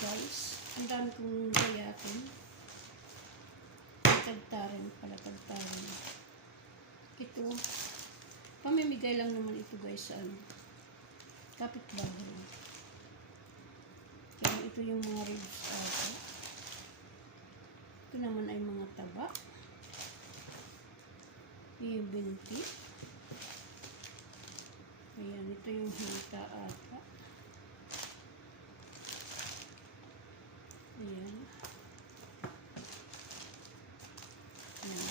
guys. Ang dami kong gayakin. Tagtarin pala, tagtarin. Ito, pamimigay lang naman ito guys sa kapitbahay. Kaya ito yung mga ribs ata. Ito naman ay mga taba. Yung binti. Ayan, ito yung hita ata. Ayan. Ayan.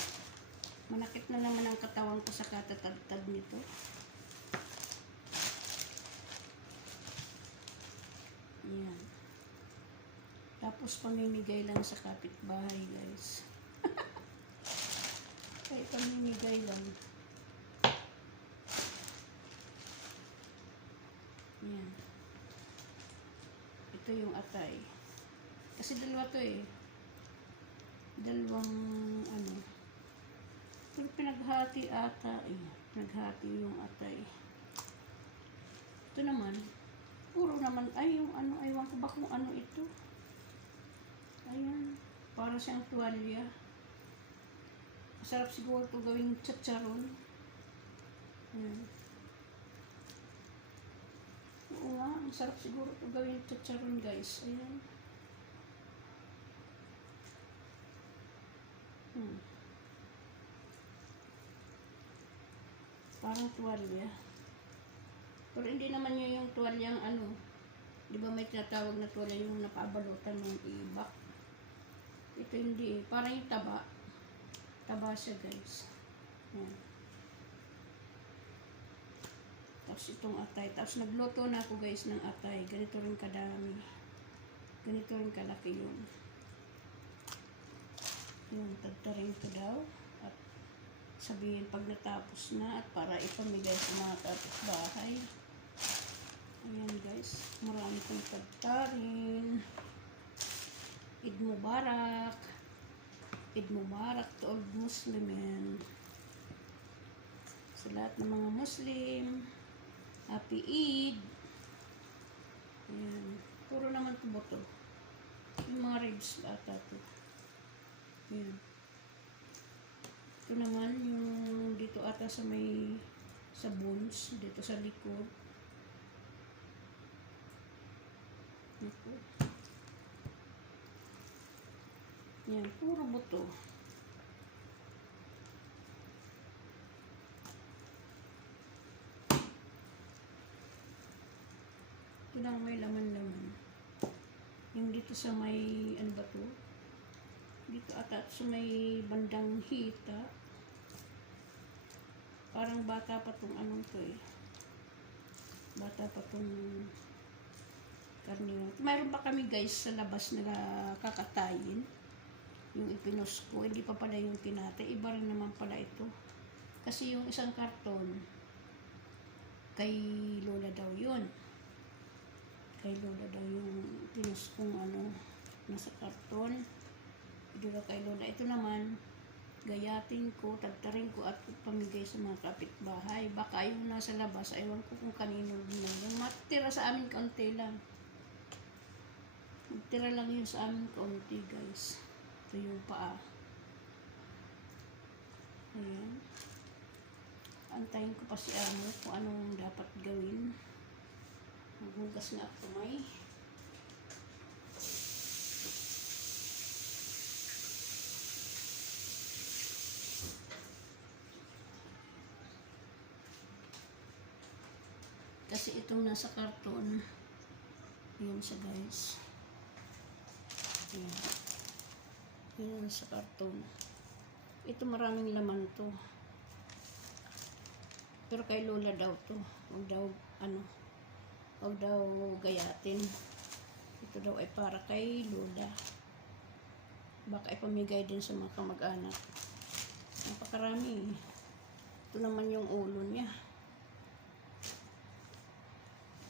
Manakit na naman ang katawan ko sa katatagtad nito. Ayan. Tapos pamimigay lang sa kapitbahay guys. Kaya pamimigay lang. Ayan. Ito yung atay. Kasi dalawa to eh. Dalawang ano. Pero pinaghati ata eh. Pinaghati yung atay. Ito naman. Puro naman. Ay yung ano. Aywan ko ba kung ano ito. Ayan. Para siyang tuwalya. Masarap siguro ito gawing chicharon. Ayan. Oo nga. Masarap siguro ito gawing chicharon guys. Ayan. Parang tuwalya. Pero hindi naman yun yung tuwalyang ano. Di ba may tinatawag na tuwalya yung napabalutan ng ibak. Ito hindi eh. Parang yung taba. Taba siya guys. Ayan. Tapos itong atay. Tapos nagluto na ako guys ng atay. Ganito rin kadami. Ganito rin kalaki yun. Yung tagtarin ko daw. At sabihin pag natapos na at para ipamigay sa mga kapitbahay. Ayan guys. Marami kong tagtarin. Eid Mubarak. Eid Mubarak to all Muslimin. Sa lahat ng mga Muslim. Happy Eid. Ayan. Puro naman ito boto. Yung mga ribs ata ito. Ayan. Ito naman yung dito ata sa may sa bones. Dito sa likod. Ito. Ayan. Puro boto. Ito lang may laman-laman. Yung dito sa may, ano ba to? Dito ata sa may bandang hita. Parang bata pa tong anong to eh. Bata pa tong karne. Mayroon pa kami guys sa labas na kakatayin. Yung ipinos ko. Hindi pa pala yung tinatay. Iba rin naman pala ito. Kasi yung isang karton kay Lola daw yun. Kay Lola daw yung pinos kong ano nasa karton. Dito kay Lola. Ito naman gayatin ko, tagtarin ko at pamigay sa mga kapitbahay. Baka yung nasa labas, aywan ko kung kanino din lang. Yung matira sa amin kaunti lang. Matira lang yun sa amin kaunti guys. Ito yung paa. Ayan. Antayin ko pa si Amo kung anong dapat gawin. Maghugas na ako may. Kasi itong nasa karton, yun siya guys. Ayan. Yun sa karton. Ito maraming laman to. Pero kay Lola daw to. Huwag daw, ano, huwag daw gayatin. Ito daw ay para kay Lola. Baka ipamigay din sa mga kamag-anak. Napakarami. Ito naman yung ulo niya.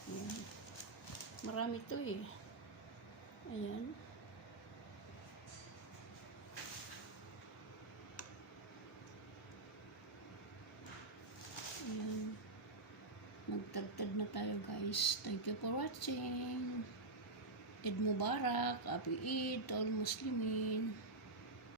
Ayan. Marami to eh. Ayan. Ayan. Magtagtad na tayo guys. Thank you for watching. Eid Mubarak, Happy Eid to all Muslimin.